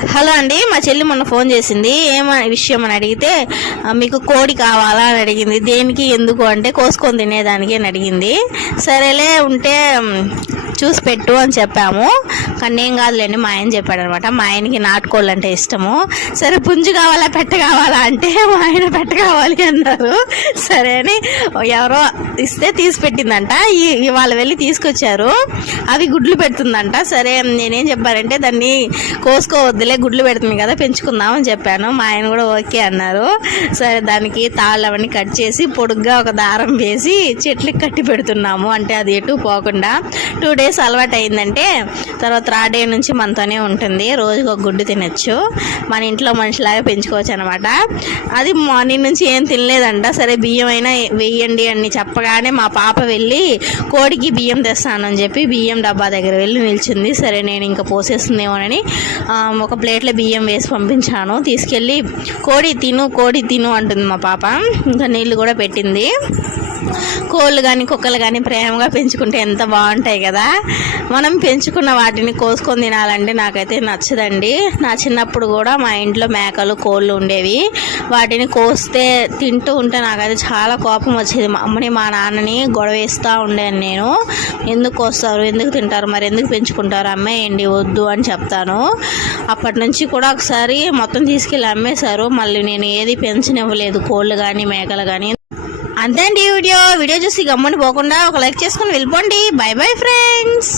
Hello అండి, మా చెల్లి మొన్న ఫోన్ చేసింది. ఏమని విషయం అని అడిగితే మీకు కోడి కావాలా అని అడిగింది. దేనికి ఎందుకు అంటే కోసుకొని తినేదానికి అని అడిగింది. సరేలే ఉంటే చూసి పెట్టు అని చెప్పాము. కానీ ఏం కాదులేండి, మా ఆయన చెప్పాడు అనమాట. మా ఆయనకి నాటుకోళ్ళు అంటే ఇష్టము. సరే పుంజు కావాలా పెట్ట కావాలా అంటే మా ఆయన పెట్ట కావాలి అన్నారు. సరే అని ఎవరో ఇస్తే తీసి పెట్టిందంట. ఇవాళ వెళ్ళి తీసుకొచ్చారు. అవి గుడ్లు పెడుతుందంట. సరే నేనేం చెప్పానంటే దాన్ని కోసుకోవద్దులే, గుడ్లు పెడుతుంది కదా పెంచుకుందాం అని చెప్పాను. మా ఆయన కూడా ఓకే అన్నారు. సరే దానికి తాళ్ళు అవన్నీ కట్ చేసి పొడుగ్గా ఒక దారం వేసి చెట్లకి కట్టి పెడుతున్నాము. అంటే అది ఎటు పోకుండా 2 days అలవాటు అయిందంటే తర్వాత 3rd day నుంచి మనతోనే ఉంటుంది. రోజుకు ఒక గుడ్డు తినచ్చు. మన ఇంట్లో మనిషిలాగా పెంచుకోవచ్చు అనమాట. అది మార్నింగ్ నుంచి ఏం తినలేదంట. సరే బియ్యం అయినా వేయండి అని చెప్పగానే మా పాప వెళ్ళి కోడికి బియ్యం తెస్తానని చెప్పి బియ్యం డబ్బా దగ్గర వెళ్ళి నిల్చుంది. సరే నేను ఇంకా పోసేస్తుందేమోనని ఒక ప్లేట్లో బియ్యం వేసి పంపించాను. తీసుకెళ్ళి కోడి తిను అంటుంది మా పాప. ఇంకా నీళ్ళు కూడా పెట్టింది. కోళ్ళు కానీ కుక్కలు కానీ ప్రేమగా పెంచుకుంటే ఎంత బాగుంటాయి కదా. మనం పెంచుకున్న వాటిని కోసుకొని తినాలంటే నాకైతే నచ్చదండి. నా చిన్నప్పుడు కూడా మా ఇంట్లో మేకలు కోళ్ళు ఉండేవి. వాటిని కోస్తే తింటూ ఉంటే నాకైతే చాలా కోపం వచ్చేది. మా అమ్మని మా నాన్నని గొడవ వేస్తూ ఉండేది నేను. ఎందుకు కోస్తారు, ఎందుకు తింటారు, మరి ఎందుకు పెంచుకుంటారు, అమ్మేయండి వద్దు అని చెప్తాను. అప్పటి నుంచి కూడా ఒకసారి మొత్తం తీసుకెళ్ళి అమ్మేశారు. మళ్ళీ నేను ఏది పెంచనివ్వలేదు, కోళ్ళు కానీ మేకలు కానీ. అంతే అండి. వీడియో చూసి గమ్ముని పోకుండా ఒక లైక్ చేసుకుని వెళ్ళిపోండి. By bye friends.